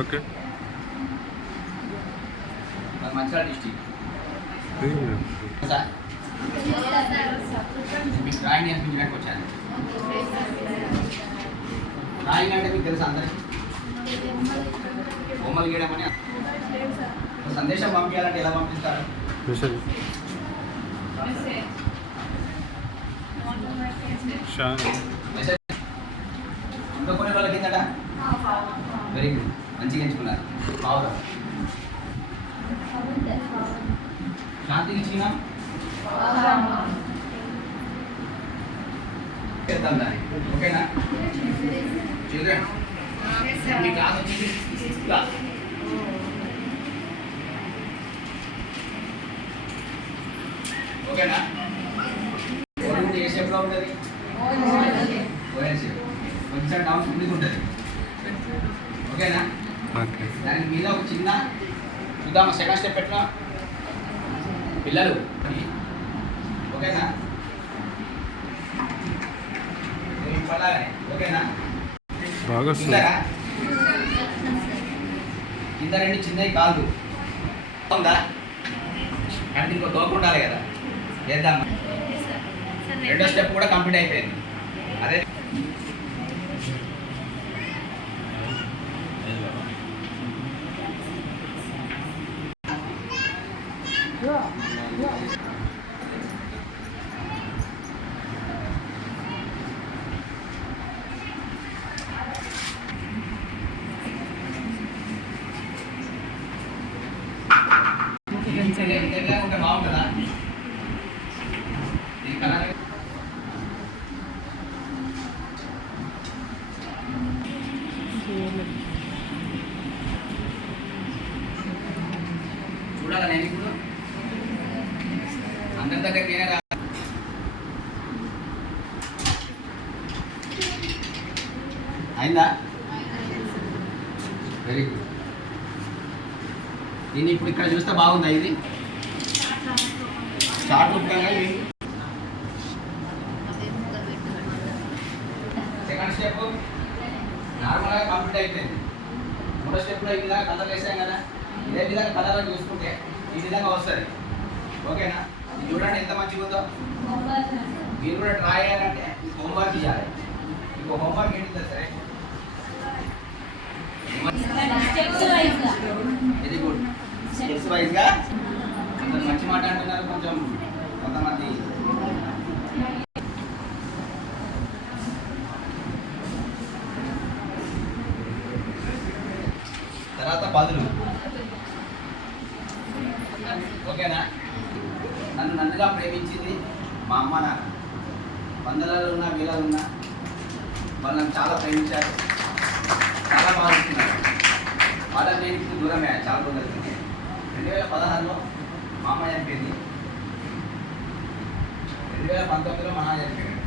Okay మాది Mancherial district sir మీకు drawing నేర్పించడానికి వచ్చాను డ్రాయింగ్ అంటే మీకు తెలుసు అందరికీ బొమ్మలు గీయడం అని ఒక సందేశం పంపించాలంటే ఎలా పంపిస్తారు మెసేజ్ పావురా శాంతికి ఇచ్చిన? చేద్దాం దాన్ని. ఓకేనా? చిల్డ్రన్ మీ క్లాస్ వచ్చింది సిక్స్త్ క్లాస్ ఓకేనా ఓడి ఏ షేప్లో ఉంటుంది? ఓఎల్ షేప్. కొంచెం డౌన్ ఉంటుంది. ఓకేనా? దాని మీద ఒక చిన్న చూద్దామా సెకండ్ స్టెప్ పెట్టినా పిల్లలు ఓకేనా? ఓకేనా? బాగా కింద రెండు చిన్నవి కాదు. ఉందా? కానీ ఇంకో తోపు ఉండాలి కదా. చేద్దాం. రెండో స్టెప్ కూడా కంప్లీట్ అయిపోయింది. అదే ఇంతగా దగ్గర నేనే రా అయిందా? వెరీ గుడ్ దీన్ని ఇప్పుడు ఇక్కడ చూస్తే బాగుందా ఇది? స్టార్ట్ రూపంగా ఇది. సెకండ్ స్టెప్ నార్మల్గా కంప్లీట్ అయిపోయింది. మూడో స్టెప్లో ఈ విధంగా కలర్ వేసాం కదా? ఇదే విధంగా కలర్ చూసుకుంటే ఈ విధంగా వస్తుంది. ఓకేనా చూడండి ఎంత మంచిగా ఉందో. మీరు కూడా ట్రై చేయాలంటే హోంవర్క్ చేయాలి మీకు హోంవర్క్ ఏంటి సరే వెరీ గుడ్ స్టెప్స్ వైజ్గా కొంత మంచి మాట అంటున్నారు కొంచెం కొంతమంది. తర్వాత పదులు. ఓకేనా? నన్ను నన్నుగా ప్రేమించింది మా అమ్మ నాన్న. వందలలో ఉన్నా వేలలో ఉన్నా వాళ్ళని చాలా ప్రేమించారు. చాలా బాగుంటున్నారు వాళ్ళకి నేను ఇప్పుడు దూరమే చాలా రోజులు రెండు వేల పదహారులో మా అమ్మ చనిపోయింది. రెండు వేల పంతొమ్మిదిలో మా నాన్న చనిపోయాడు.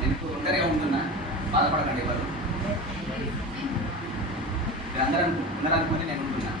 నేను ఒంటరిగా ఉంటున్నా. బాధపడకండి ఎవరు. అందరూ ఉన్నారనుకుని నేను ఉంటున్నాను